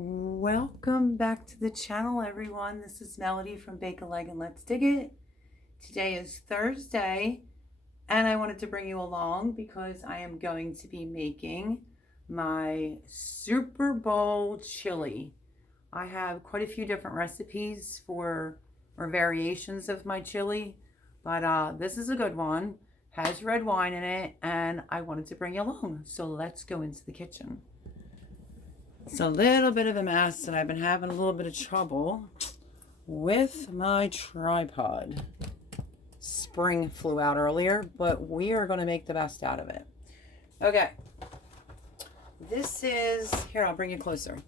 Welcome back to the channel, everyone. This is Melody from Bake a Leg and Let's Dig It. Today is Thursday, and I wanted to bring you along because I am going to be making my Super Bowl chili. I have quite a few different recipes or variations of my chili, but this is a good one. Has red wine in it, and I wanted to bring you along. So let's go into the kitchen. It's a little bit of a mess, and I've been having a little bit of trouble with my tripod. Spring flew out earlier, but we are going to make the best out of it. Okay. This is, here, I'll bring you closer.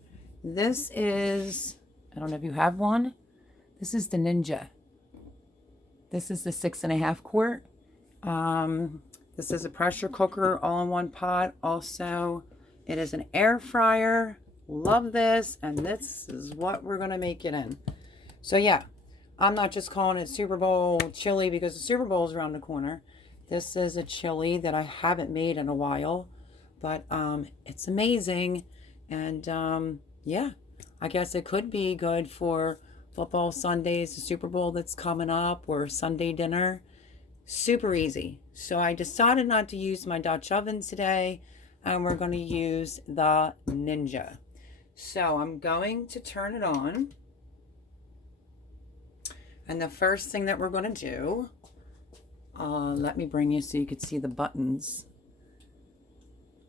This is, I don't know if you have one. This is the Ninja. This is the 6.5 quart. This is a pressure cooker all in one pot. Also, it is an air fryer. Love this, and this is what we're gonna make it in. So yeah, I'm not just calling it Super Bowl chili because the Super Bowl is around the corner. This is a chili that I haven't made in a while, but it's amazing. And yeah, I guess it could be good for football Sundays, the Super Bowl that's coming up, or Sunday dinner. Super easy. So I decided not to use my Dutch oven today, and we're going to use the Ninja. So I'm going to turn it on. And the first thing that we're going to do, let me bring you so you can see the buttons.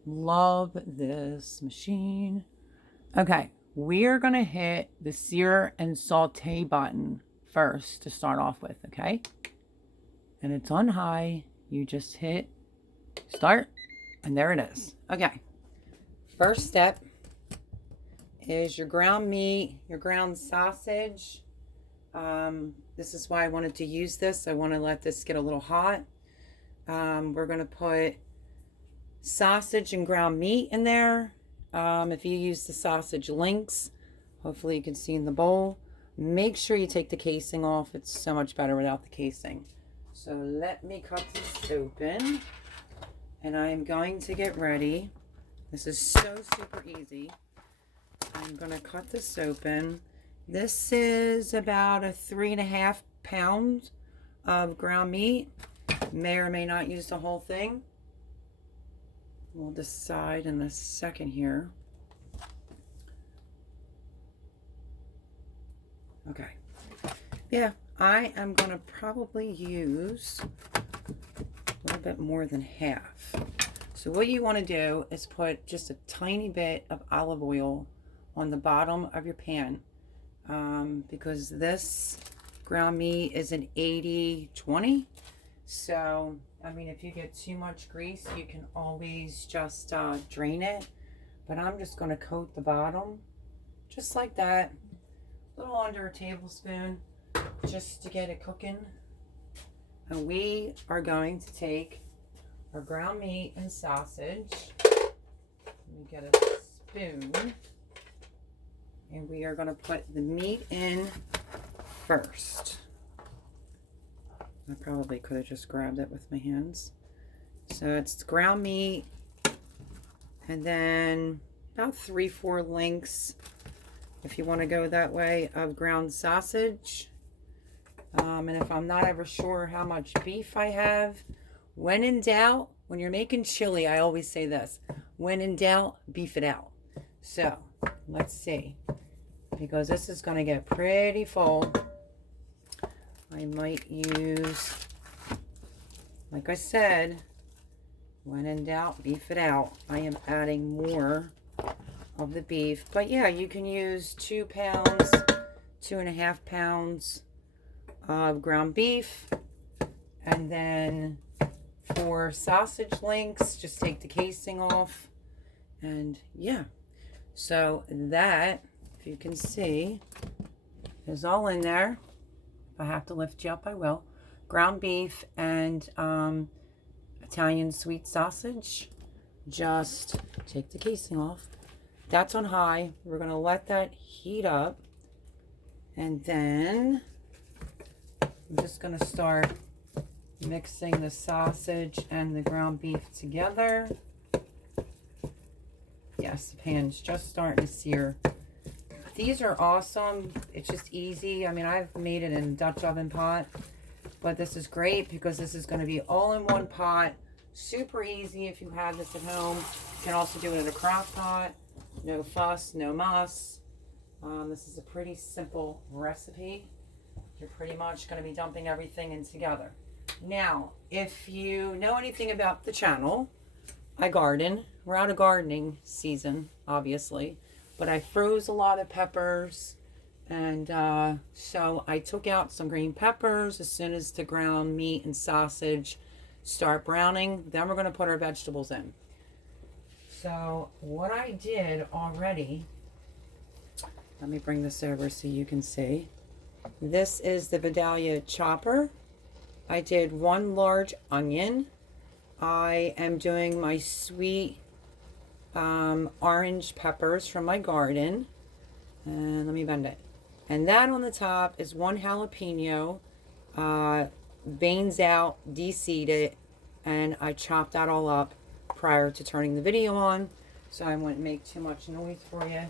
Love this machine. Okay, we're going to hit the Sear and Saute button first to start off with, okay? And it's on high. You just hit start, and there it is. Okay, first step is your ground meat, your ground sausage. This is why I wanted to use this. I want to let this get a little hot. We're going to put sausage and ground meat in there. If you use the sausage links, hopefully you can see in the bowl. Make sure you take the casing off. It's so much better without the casing. So let me cut this open, and I'm going to get ready. This is so super easy. I'm going to cut this open. This is about a 3.5 pounds of ground meat. May or may not use the whole thing. We'll decide in a second here. Okay. Yeah, I am going to probably use a little bit more than half. So what you want to do is put just a tiny bit of olive oil on the bottom of your pan, because this ground meat is an 80-20. So, I mean, if you get too much grease, you can always just drain it. But I'm just going to coat the bottom just like that. A little under a tablespoon just to get it cooking. And we are going to take our ground meat and sausage. Let me get a spoon. And we are going to put the meat in first. I probably could have just grabbed it with my hands. So it's ground meat, and then about 3-4 links, if you want to go that way, of ground sausage. And if I'm not ever sure how much beef I have, when in doubt, when you're making chili, I always say this: when in doubt, beef it out. So let's see, because this is going to get pretty full. I might use, like I said, when in doubt, beef it out. I am adding more of the beef, but yeah, you can use 2 pounds, 2.5 pounds of ground beef. And then for sausage links, just take the casing off. And yeah, so that, if you can see, is all in there. If I have to lift you up, I will. Ground beef and Italian sweet sausage. Just take the casing off. That's on high. We're going to let that heat up. And then I'm just going to start mixing the sausage and the ground beef together. Yes, the pan's just starting to sear. These are awesome. It's just easy. I mean, I've made it in a Dutch oven pot, but this is great because this is going to be all in one pot. Super easy if you have this at home. You can also do it in a crock pot. No fuss, no muss. This is a pretty simple recipe. You're pretty much going to be dumping everything in together. Now, if you know anything about the channel, I garden. We're out of gardening season, obviously, but I froze a lot of peppers, and so I took out some green peppers as soon as the ground meat and sausage start browning. Then we're going to put our vegetables in. So what I did already, let me bring this over so you can see. This is the Vidalia chopper. I did 1 large onion. I am doing my sweet orange peppers from my garden. And let me bend it. And that on the top is 1 jalapeno, veins out, de-seeded, and I chopped that all up prior to turning the video on, so I wouldn't make too much noise for you.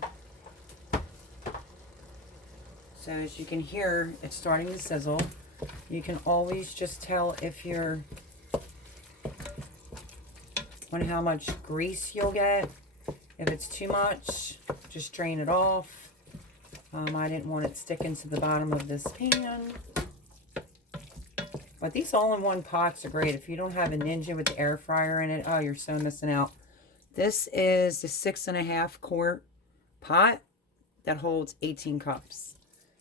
So as you can hear, it's starting to sizzle. You can always just tell if you're on how much grease you'll get. If it's too much, just drain it off. I didn't want it sticking to the bottom of this pan. But these all-in-one pots are great. If you don't have a Ninja with the air fryer in it, oh, you're so missing out. This is the 6.5 quart pot that holds 18 cups.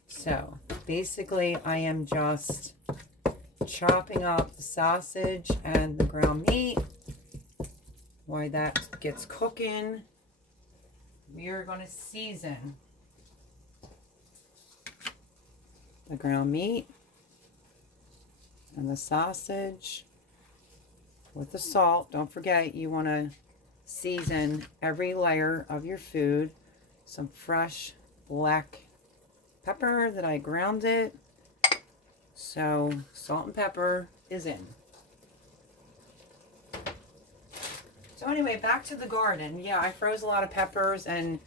So basically, I am just chopping up the sausage and the ground meat. While that gets cooking, we are going to season the ground meat and the sausage with the salt. Don't forget, you want to season every layer of your food. Some fresh black pepper that I grounded. So salt and pepper is in. So anyway, back to the garden. Yeah, I froze a lot of peppers, and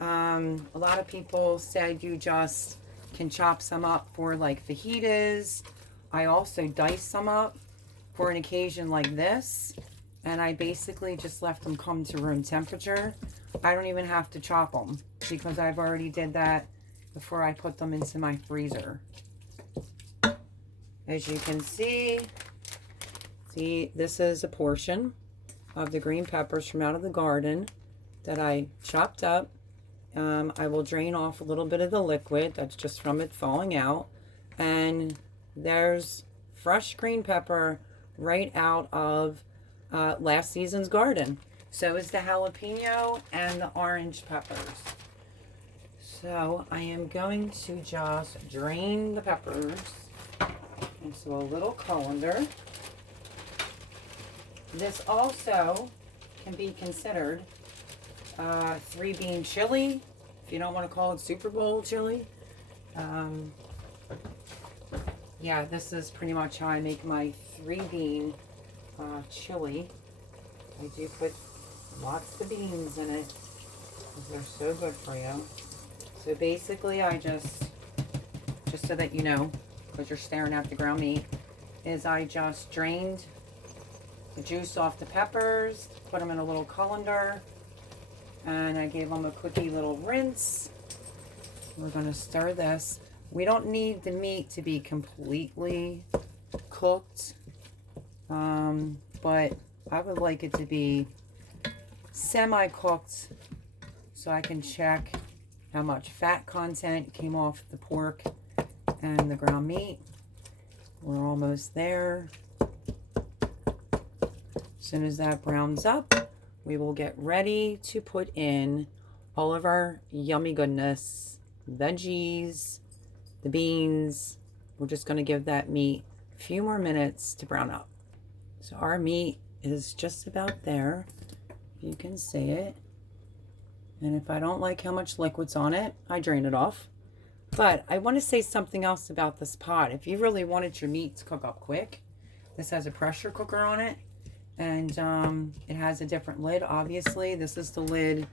a lot of people said you just can chop some up for like fajitas. I also diced some up for an occasion like this, and I basically just left them come to room temperature. I don't even have to chop them because I've already did that before I put them into my freezer. As you can see, this is a portion of the green peppers from out of the garden that I chopped up. I will drain off a little bit of the liquid that's just from it falling out, and there's fresh green pepper right out of last season's garden. So is the jalapeno and the orange peppers. So I am going to just drain the peppers into a little colander. This also can be considered 3-bean chili, if you don't want to call it Super Bowl chili. Yeah, this is pretty much how I make my 3-bean chili. I do put lots of beans in it because they're so good for you. So basically, I just so that you know, because you're staring at the ground meat, is I just drained the juice off the peppers, put them in a little colander, and I gave them a quickie little rinse. We're going to stir this. We don't need the meat to be completely cooked, but I would like it to be semi-cooked so I can check how much fat content came off the pork and the ground meat. We're almost there. As soon as that browns up, we will get ready to put in all of our yummy goodness, veggies, the beans. We're just going to give that meat a few more minutes to brown up. So our meat is just about there, if you can see it. And if I don't like how much liquid's on it, I drain it off. But I want to say something else about this pot. If you really wanted your meat to cook up quick, this has a pressure cooker on it. And it has a different lid, obviously. This is the lid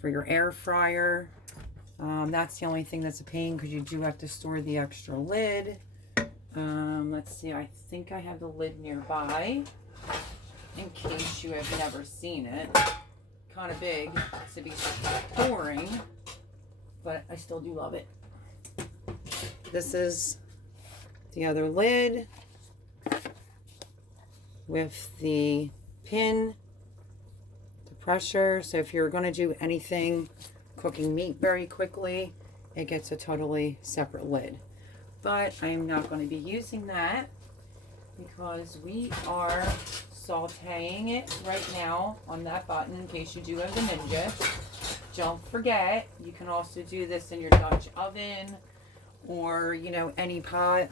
for your air fryer. That's the only thing that's a pain because you do have to store the extra lid. Let's see, I think I have the lid nearby in case you have never seen it. Kind of big to be storing, but I still do love it. This is the other lid with the pin, the pressure. So if you're going to do anything cooking meat very quickly, it gets a totally separate lid. But I am not going to be using that because we are sauteing it right now on that button in case you do have the Ninja. Don't forget, you can also do this in your Dutch oven or, you know, any pot.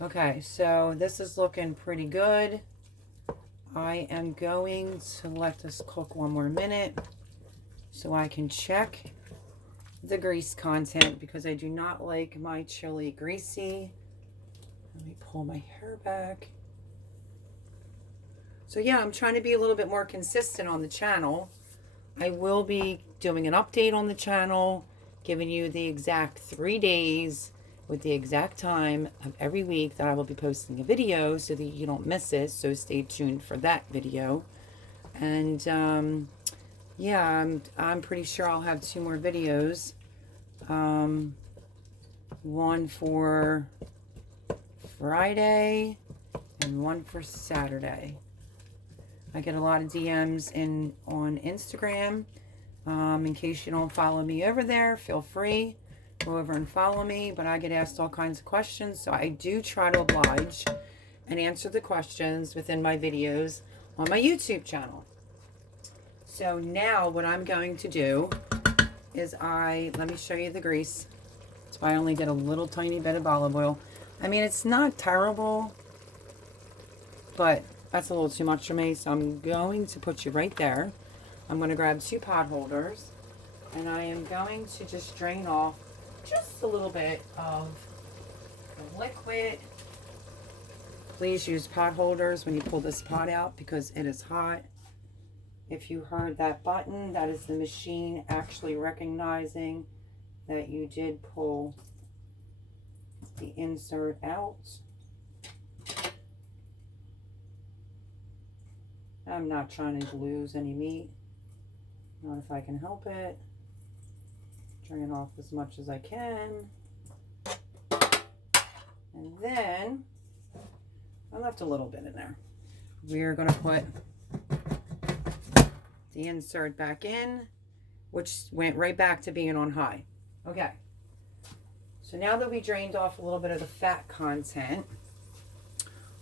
Okay, so this is looking pretty good. I am going to let this cook one more minute so I can check the grease content because I do not like my chili greasy. Let me pull my hair back. So yeah, I'm trying to be a little bit more consistent on the channel. I will be doing an update on the channel, giving you the exact 3 days with the exact time of every week that I will be posting a video so that you don't miss it. So stay tuned for that video. And yeah, I'm pretty sure I'll have 2 more videos. One for Friday and one for Saturday. I get a lot of DMs on Instagram. In case you don't follow me over there, feel free. Go over and follow me. But I get asked all kinds of questions. So I do try to oblige and answer the questions within my videos on my YouTube channel. So now what I'm going to do is let me show you the grease. So I only did a little tiny bit of olive oil. I mean, it's not terrible, but that's a little too much for me. So I'm going to put you right there. I'm going to grab 2 pot holders and I am going to just drain off just a little bit of the liquid. Please use pot holders when you pull this pot out because it is hot. If you heard that button, that is the machine actually recognizing that you did pull the insert out. I'm not trying to lose any meat, not if I can help it. Drain off as much as I can. And then, I left a little bit in there. We're going to put the insert back in, which went right back to being on high. Okay. So now that we drained off a little bit of the fat content,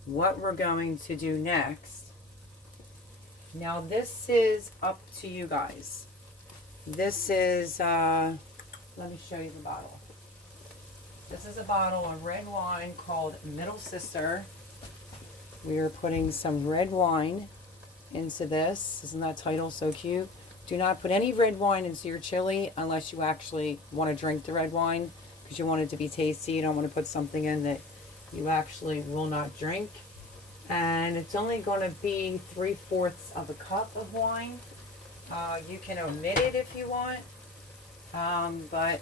what we're going to do next, now this is up to you guys. This is, let me show you the bottle. This is a bottle of red wine called Middle Sister. We are putting some red wine into this. Isn't that title so cute? Do not put any red wine into your chili unless you actually want to drink the red wine because you want it to be tasty. You don't want to put something in that you actually will not drink. And it's only going to be 3/4 of a cup of wine. You can omit it if you want, but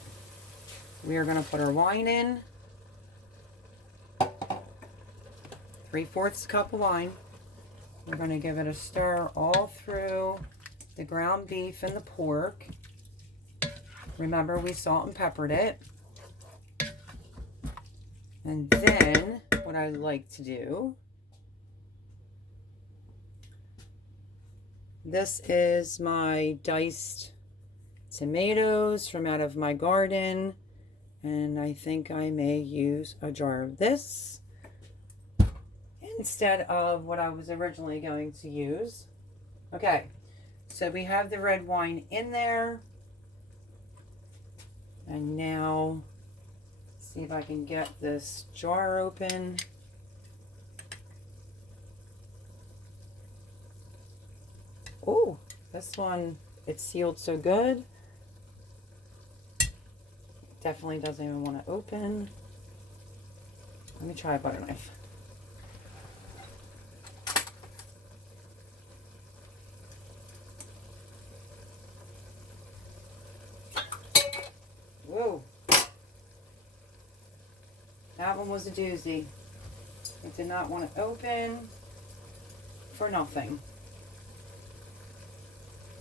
we are going to put our wine in. 3/4 cup of wine. We're going to give it a stir all through the ground beef and the pork. Remember, we salt and peppered it. And then what I like to do, this is my diced tomatoes from out of my garden. And I think I may use a jar of this instead of what I was originally going to use. Okay, so we have the red wine in there. And now, see if I can get this jar open. Oh, this one, it's sealed so good. Definitely doesn't even want to open. Let me try a butter knife. That one was a doozy. It did not want to open for nothing.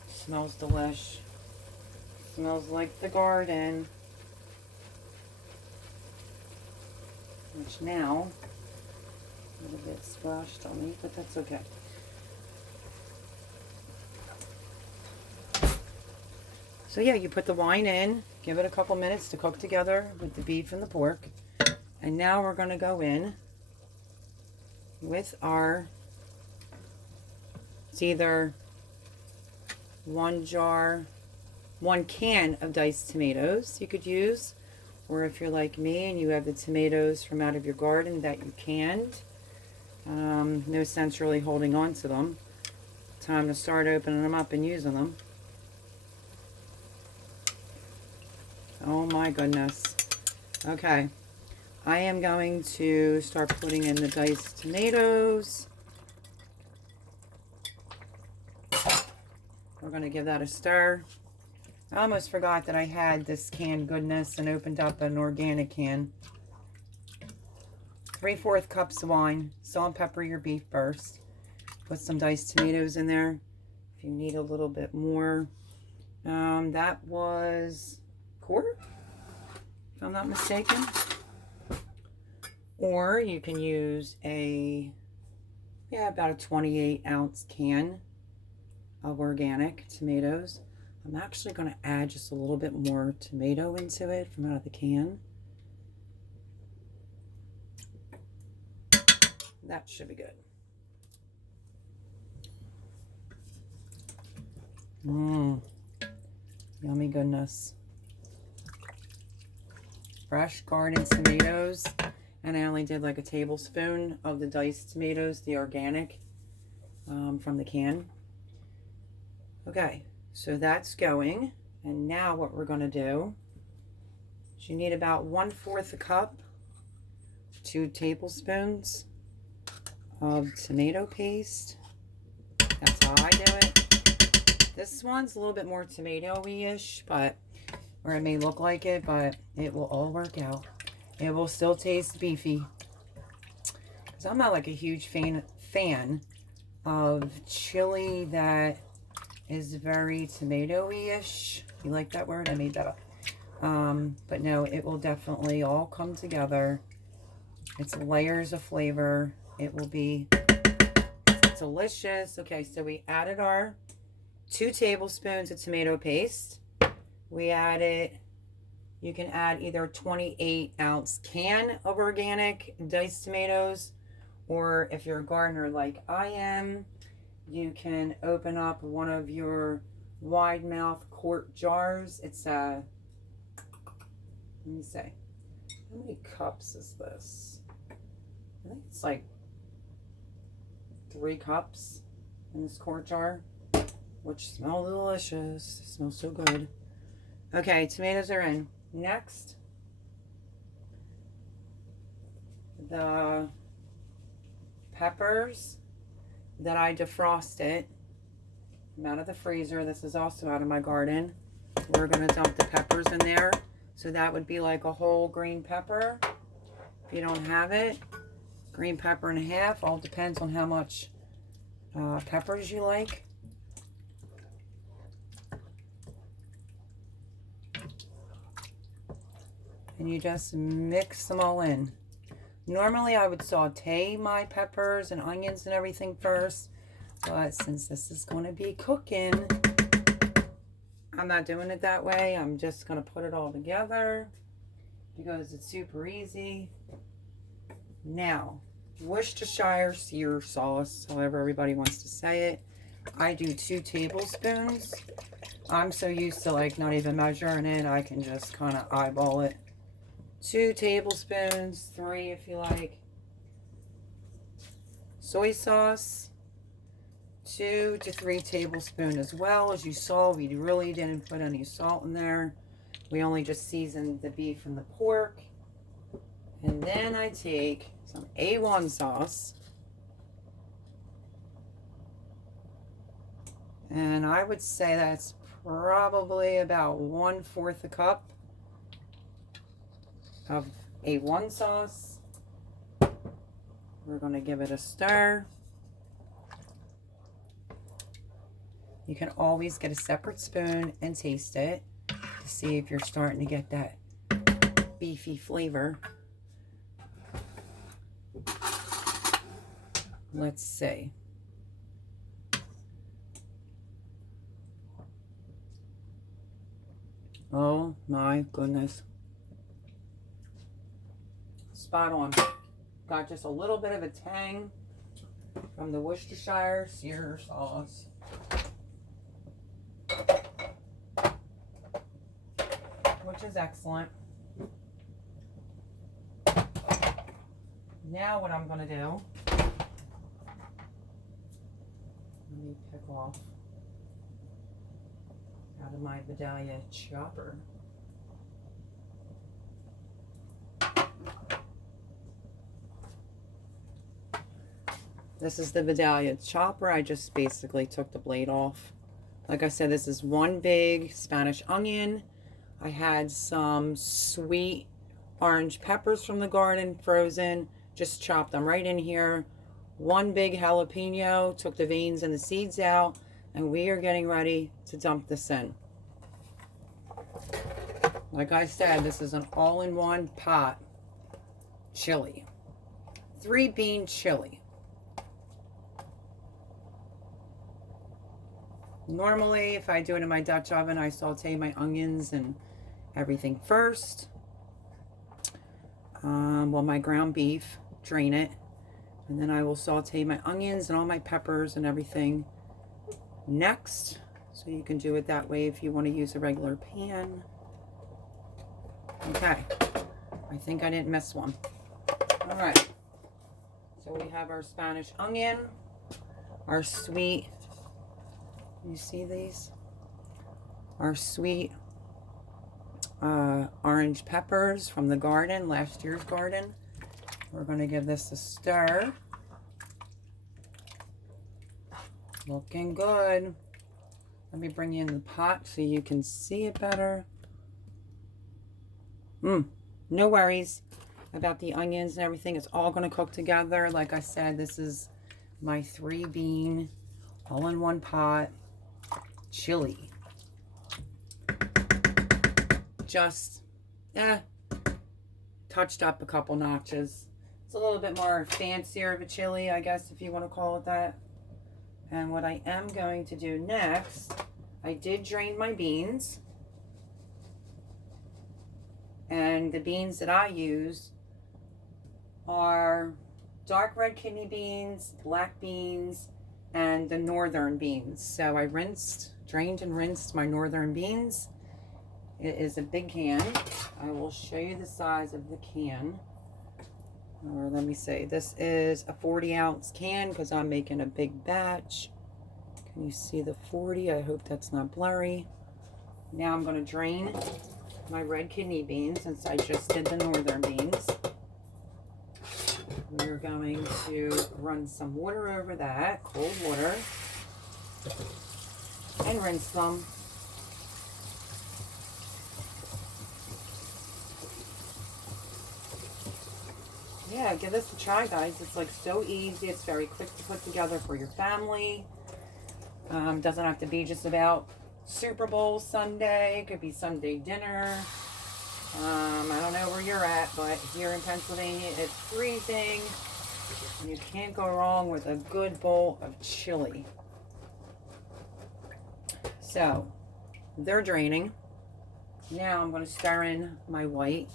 Smells delish. Smells like the garden. Which now, a little bit splashed on me, but that's okay. So yeah, you put the wine in, give it a couple minutes to cook together with the beef and the pork. And now we're going to go in with our, it's either 1 can of diced tomatoes you could use, or if you're like me and you have the tomatoes from out of your garden that you canned, no sense really holding on to them. Time to start opening them up and using them. Oh my goodness. Okay. I am going to start putting in the diced tomatoes. We're going to give that a stir. I almost forgot that I had this canned goodness and opened up an organic can. 3/4 cups of wine. Salt and pepper your beef first. Put some diced tomatoes in there if you need a little bit more. That was quarter, if I'm not mistaken. Or you can use about a 28-ounce can of organic tomatoes. I'm actually going to add just a little bit more tomato into it from out of the can. That should be good. Yummy goodness. Fresh garden tomatoes. And I only did like a tablespoon of the diced tomatoes, the organic, from the can. Okay, so that's going. And now what we're going to do is you need about 1/4 a cup, 2 tablespoons of tomato paste. That's how I do it. This one's a little bit more tomato-y-ish, or it may look like it, but it will all work out. It will still taste beefy. Because I'm not like a huge fan of chili that is very tomato-y-ish. You like that word? I made that up. But no, it will definitely all come together. It's layers of flavor. It will be delicious. Okay, so we added our 2 tablespoons of tomato paste. We added, you can add either a 28-ounce can of organic diced tomatoes, or if you're a gardener like I am, you can open up one of your wide mouth quart jars. It's let me say, how many cups is this? I think it's like 3 cups in this quart jar, which smell delicious. It smells so good. Okay, tomatoes are in. Next, the peppers that I defrosted from out of the freezer. This is also out of my garden. We're going to dump the peppers in there. So that would be like a whole green pepper. If you don't have it, green pepper and a half. All depends on how much peppers you like. And you just mix them all in. Normally I would saute my peppers and onions and everything first, but since this is going to be cooking, I'm not doing it that way. I'm just going to put it all together because it's super easy. Now, Worcestershire Sear sauce, however everybody wants to say it. I do 2 tablespoons. I'm so used to like not even measuring it, I can just kind of eyeball it. 2 tablespoons, 3 if you like. Soy sauce, 2 to 3 tablespoons as well. As you saw, we really didn't put any salt in there. We only just seasoned the beef and the pork. And then I take some A1 sauce. And I would say that's probably about 1/4 a cup of A1 sauce. We're going to give it a stir. You can always get a separate spoon and taste it to see if you're starting to get that beefy flavor. Let's see. Oh my goodness. Spot on. Got just a little bit of a tang from the Worcestershire Sauce. Which is excellent. Now what I'm going to do, let me pick off out of my Vidalia chopper. This is the Vidalia chopper. I just basically took the blade off. Like I said, this is one big Spanish onion. I had some sweet orange peppers from the garden, frozen. Just chopped them right in here. One big jalapeno, took the veins and the seeds out, and we are getting ready to dump this in. Like I said, this is an all-in-one pot chili. 3-bean chili. Normally, if I do it in my Dutch oven, I saute my onions and everything first. Well, my ground beef, drain it, and then I will saute my onions and all my peppers and everything next. So you can do it that way if you want to use a regular pan. Okay, I think I didn't miss one. All right, so we have our Spanish onion, our sweet, you see these? Our sweet orange peppers from the garden, last year's garden. We're going to give this a stir. Looking good. Let me bring you in the pot so you can see it better. No worries about the onions and everything. It's all going to cook together. Like I said, this is my 3-bean all-in-one pot chili. Just touched up a couple notches. It's a little bit more fancier of a chili, I guess, if you want to call it that. And what I am going to do next, I did drain my beans. And the beans that I use are dark red kidney beans, black beans, and the northern beans. So I drained and rinsed my northern beans. It is a big can. I will show you the size of the can. Or let me say, this is a 40-ounce can because I'm making a big batch. Can you see the 40? I hope that's not blurry. Now I'm going to drain my red kidney beans since I just did the northern beans. We're going to run some water over that, cold water, and rinse them. Yeah, give this a try, guys. It's like so easy. It's very quick to put together for your family. Doesn't have to be just about Super Bowl Sunday. It could be Sunday dinner. I don't know where you're at, but here in Pennsylvania, it's freezing. And you can't go wrong with a good bowl of chili. So, they're draining. Now I'm going to stir in my white.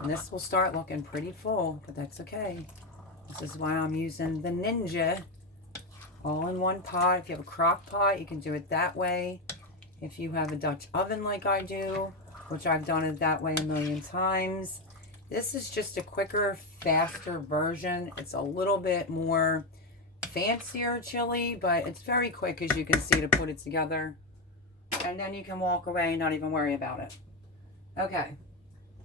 And this will start looking pretty full, but that's okay. This is why I'm using the Ninja all-in-one pot. If you have a crock pot, you can do it that way. If you have a Dutch oven like I do, which I've done it that way a million times. This is just a quicker, faster version. It's a little bit more fancier chili, but it's very quick, as you can see, to put it together. And then you can walk away and not even worry about it. Okay.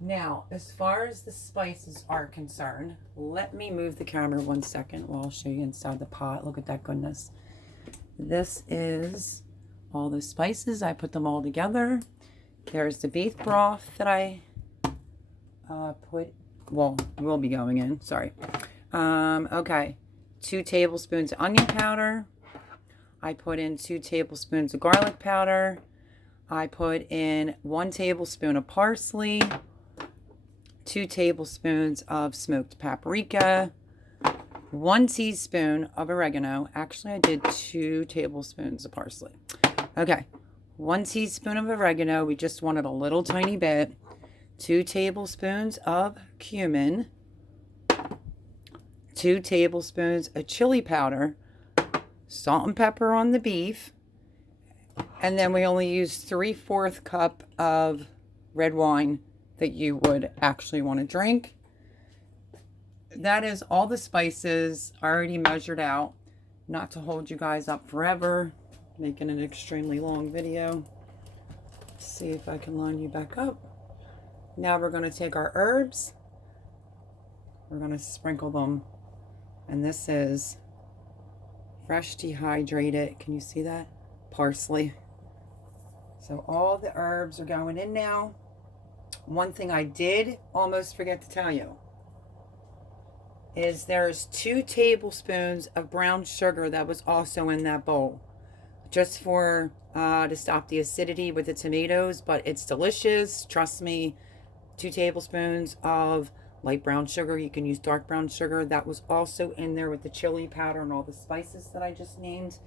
Now, as far as the spices are concerned, let me move the camera 1 second while I'll show you inside the pot. Look at that goodness. This is all the spices. I put them all together. There's the beef broth that I put well, will be going in. Sorry. Okay. 2 tablespoons of onion powder. I put in 2 tablespoons of garlic powder. I put in 1 tablespoon of parsley, 2 tablespoons of smoked paprika, 1 teaspoon of oregano. Actually, I did 2 tablespoons of parsley. Okay, 1 teaspoon of oregano. We just wanted a little tiny bit. 2 tablespoons of cumin, 2 tablespoons of chili powder, salt and pepper on the beef, and then we only use 3/4 cup of red wine that you would actually want to drink. That is all the spices already measured out. Not to hold you guys up forever, making an extremely long video. Let's see if I can line you back up. Now we're going to take our herbs. We're going to sprinkle them. And this is fresh dehydrated. Can you see that? Parsley. So all the herbs are going in now. One thing I did almost forget to tell you is there's 2 tablespoons of brown sugar that was also in that bowl. Just for to stop the acidity with the tomatoes, but it's delicious. Trust me. 2 tablespoons of light brown sugar. You can use dark brown sugar. That was also in there with the chili powder and all the spices that I just named.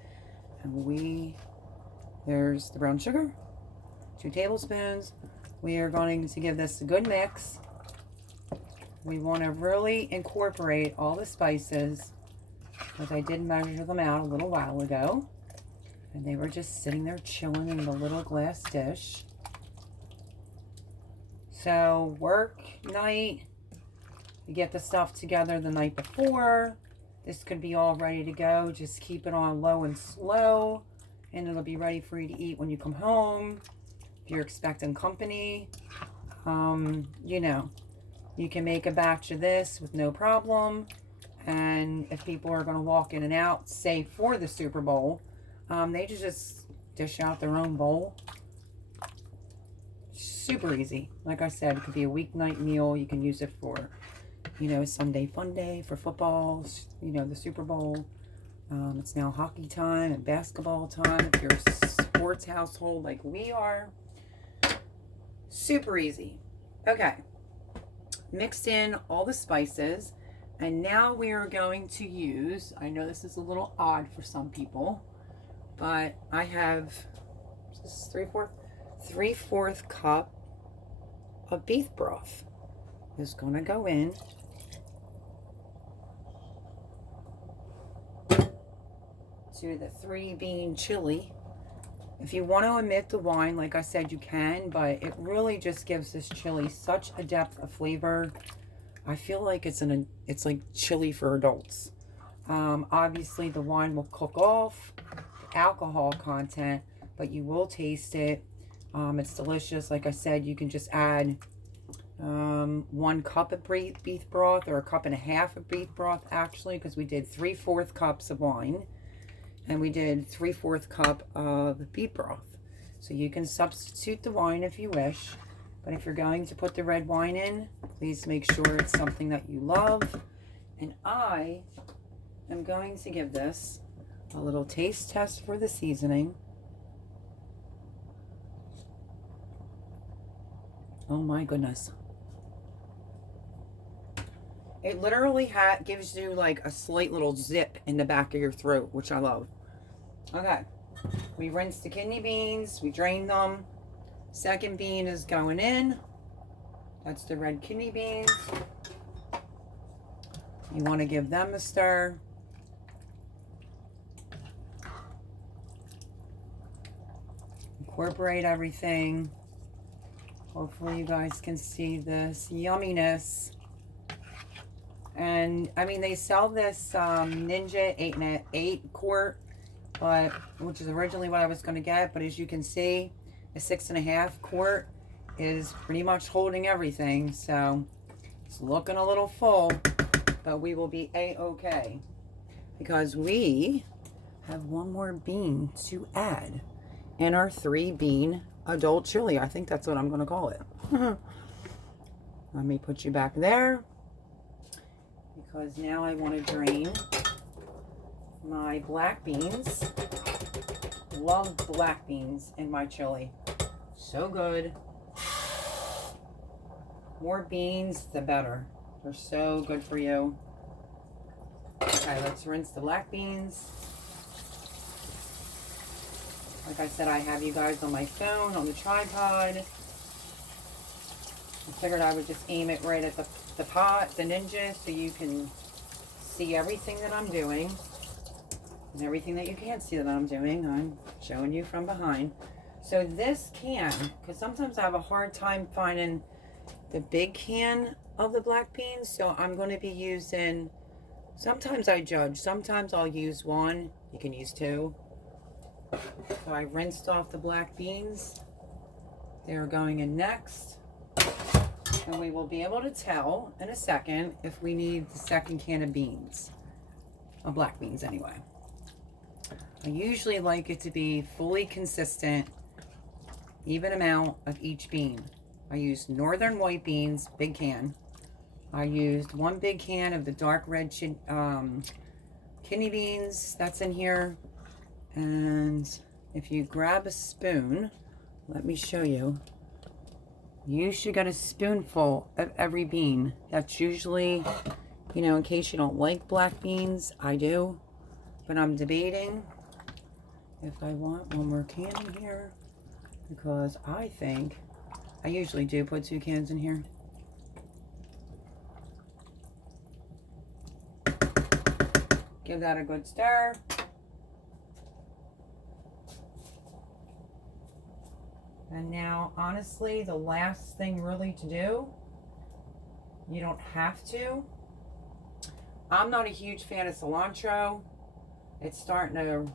And there's the brown sugar. 2 tablespoons. We are going to give this a good mix. We want to really incorporate all the spices, because I did measure them out a little while ago. And they were just sitting there chilling in the little glass dish. So work night, you get the stuff together the night before. This could be all ready to go. Just keep it on low and slow, and it'll be ready for you to eat when you come home. If you're expecting company, you know, you can make a batch of this with no problem. And if people are going to walk in and out, say for the Super Bowl, they just dish out their own bowl. Super easy. Like I said, it could be a weeknight meal. You can use it for, you know, Sunday fun day for football, you know, the Super Bowl. It's now hockey time and basketball time if you're a sports household like we are. Super easy. Okay. Mixed in all the spices. And now we are going to use, I know this is a little odd for some people, but I have this 3/4 cup of beef broth is going to go in. To the 3-bean chili. If you want to omit the wine, like I said, you can, but it really just gives this chili such a depth of flavor. I feel like it's like chili for adults. Obviously, the wine will cook off the alcohol content, but you will taste it. It's delicious. Like I said, you can just add 1 cup of beef broth, or 1.5 cups of beef broth, actually, because we did 3/4 cups of wine. And we did 3/4 cup of beef broth. So you can substitute the wine if you wish. But if you're going to put the red wine in, please make sure it's something that you love. And I am going to give this a little taste test for the seasoning. Oh my goodness. It literally gives you like a slight little zip in the back of your throat, which I love. Okay, we rinsed the kidney beans, we drained them. Second bean is going in. That's the red kidney beans. You want to give them a stir. Incorporate everything. Hopefully you guys can see this yumminess. And I mean, they sell this Ninja 8 quart, but which is originally what I was going to get. But as you can see, a 6.5 quart is pretty much holding everything. So it's looking a little full, but we will be a-okay because we have 1 more bean to add in our 3-bean adult chili. I think that's what I'm going to call it. Let me put you back there, because now I want to drain my black beans. Love black beans in my chili. So good. More beans, the better. They're so good for you. Okay, let's rinse the black beans. Like I said, I have you guys on my phone, on the tripod. I figured I would just aim it right at the pot, the Ninja, so you can see everything that I'm doing. And everything that you can't see that I'm doing, I'm showing you from behind. So this can, because sometimes I have a hard time finding the big can of the black beans, so I'm going to be using, sometimes I judge, sometimes I'll use one, you can use two. So I rinsed off the black beans. They're going in next. And we will be able to tell in a second if we need the second can of beans. Of black beans anyway. I usually like it to be fully consistent, even amount of each bean. I used northern white beans, big can. I used one big can of the dark red kidney beans, that's in here. And if you grab a spoon, let me show you. You should get a spoonful of every bean. That's usually, you know, in case you don't like black beans, I do. But I'm debating if I want one more can in here, because I think, I usually do put 2 cans in here. Give that a good stir. And now, honestly, the last thing really to do, you don't have to. I'm not a huge fan of cilantro. It's starting to,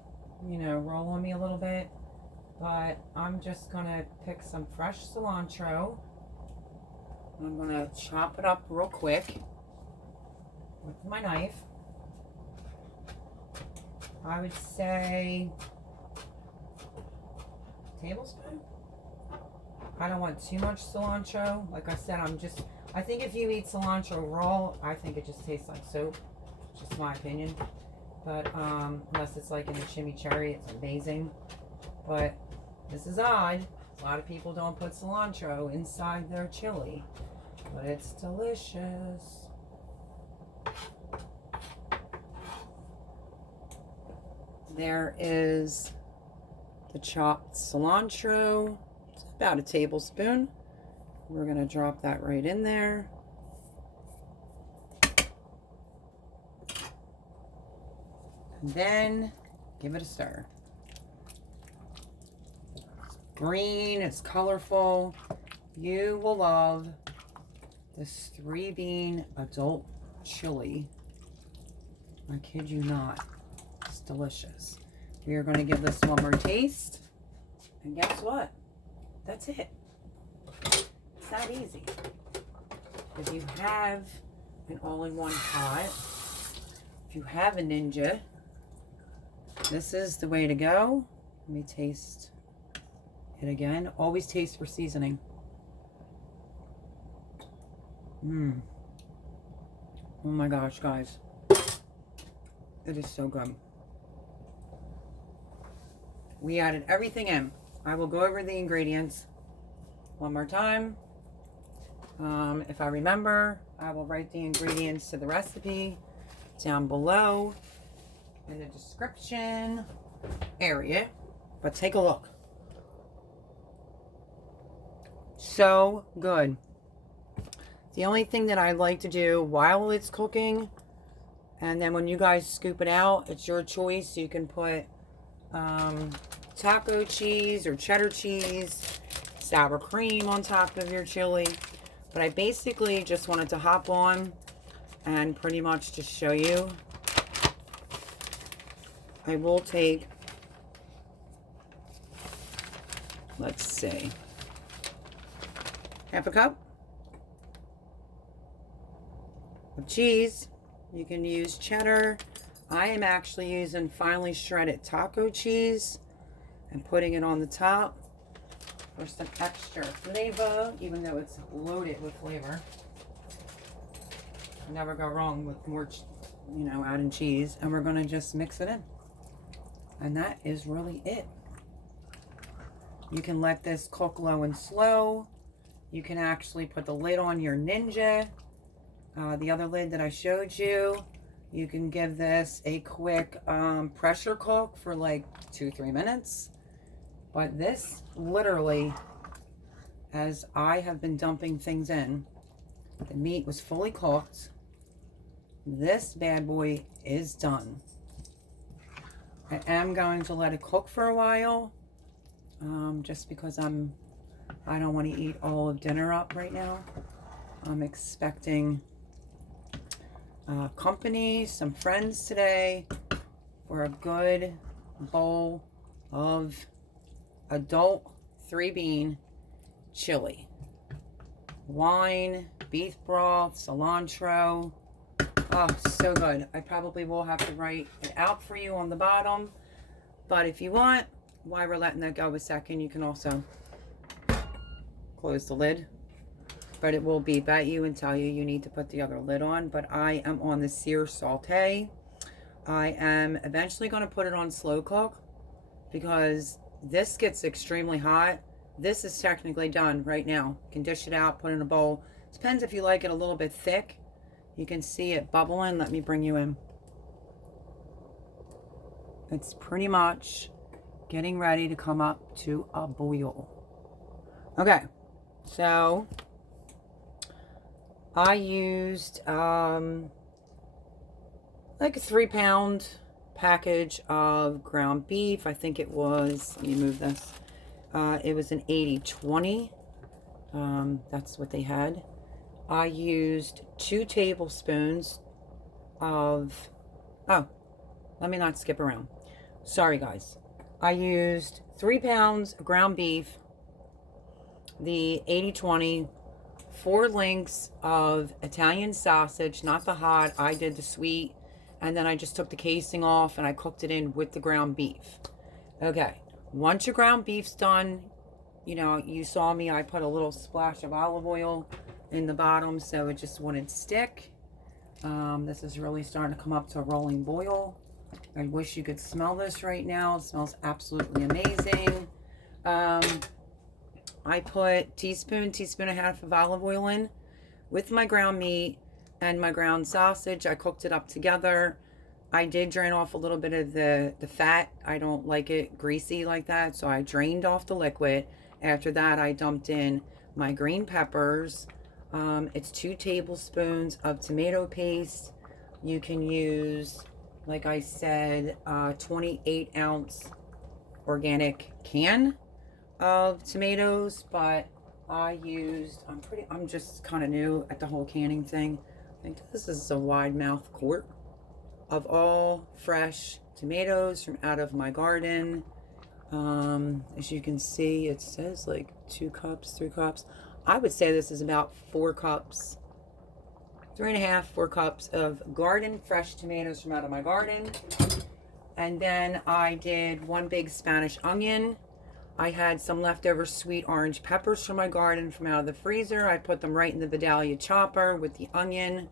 you know, roll on me a little bit. But I'm just going to pick some fresh cilantro. I'm going to chop it up real quick with my knife. I would say tablespoon. I don't want too much cilantro. Like I said, I think if you eat cilantro raw, I think it just tastes like soap. Just my opinion. But unless it's like in the chimichurri, it's amazing. But this is odd. A lot of people don't put cilantro inside their chili. But it's delicious. There is the chopped cilantro. It's about a tablespoon. We're going to drop that right in there. And then give it a stir. It's green, it's colorful. You will love this 3-bean adult chili. I kid you not. It's delicious. We are going to give this one more taste. And guess what? That's it. It's that easy. If you have an all-in-one pot, if you have a Ninja, this is the way to go. Let me taste it again. Always taste for seasoning. Oh my gosh, guys. It is so good. We added everything in. I will go over the ingredients one more time. If I remember, I will write the ingredients to the recipe down below in the description area. But take a look. So good. The only thing that I like to do while it's cooking, and then when you guys scoop it out, it's your choice. You can put taco cheese or cheddar cheese, sour cream on top of your chili. But I basically just wanted to hop on and pretty much just show you. I will take, let's see, half a cup of cheese. You can use cheddar. I am actually using finely shredded taco cheese and putting it on the top. for some extra flavor, even though it's loaded with flavor. Never go wrong with more, you know, adding cheese. And we're going to just mix it in. And that is really it. You can let this cook low and slow. You can actually put the lid on your Ninja. The other lid that I showed you. You can give this a quick pressure cook for like 2-3 minutes. But this literally, as I have been dumping things in, the meat was fully cooked. This bad boy is done. I am going to let it cook for a while, just because I don't want to eat all of dinner up right now. I'm expecting company, some friends today for a good bowl of adult 3-bean chili. Wine, beef broth, cilantro. Oh, so good. I probably will have to write it out for you on the bottom. But if you want, while we're letting that go a second, you can also close the lid. But it will beep at you and tell you you need to put the other lid on. But I am on the Sear Saute. I am eventually going to put it on slow cook because this gets extremely hot. This is technically done right now. You can dish it out, put it in a bowl. Depends if you like it a little bit thick. You can see it bubbling. Let me bring you in. It's pretty much getting ready to come up to a boil. Okay, so I used like a 3-pound package of ground beef. I think it was, let me move this. It was an 80/20. That's what they had. I used 2 tablespoons of, oh, let me not skip around. Sorry, guys. I used 3 pounds of ground beef, the 80/20, 4 links of Italian sausage, not the hot. I did the sweet. And then I just took the casing off and I cooked it in with the ground beef. Okay. Once your ground beef's done, you know, you saw me, I put a little splash of olive oil in the bottom so it just wouldn't stick. This is really starting to come up to a rolling boil. I wish you could smell this right now. It smells absolutely amazing. I put teaspoon and a half of olive oil in with my ground meat and my ground sausage. I cooked it up together. I did drain off a little bit of the fat. I don't like it greasy like that, so I drained off the liquid. After that, I dumped in my green peppers. It's 2 tablespoons of tomato paste. You can use, like I said, 28-ounce organic can of tomatoes, but I used, I'm just kind of new at the whole canning thing. I think this is a wide mouth quart of all fresh tomatoes from out of my garden. As you can see, it says like 2 cups, 3 cups. I would say this is about 4 cups, 3.5, 4 cups of garden fresh tomatoes from out of my garden. And then I did 1 big Spanish onion. I had some leftover sweet orange peppers from my garden from out of the freezer. I put them right in the Vidalia chopper with the onion.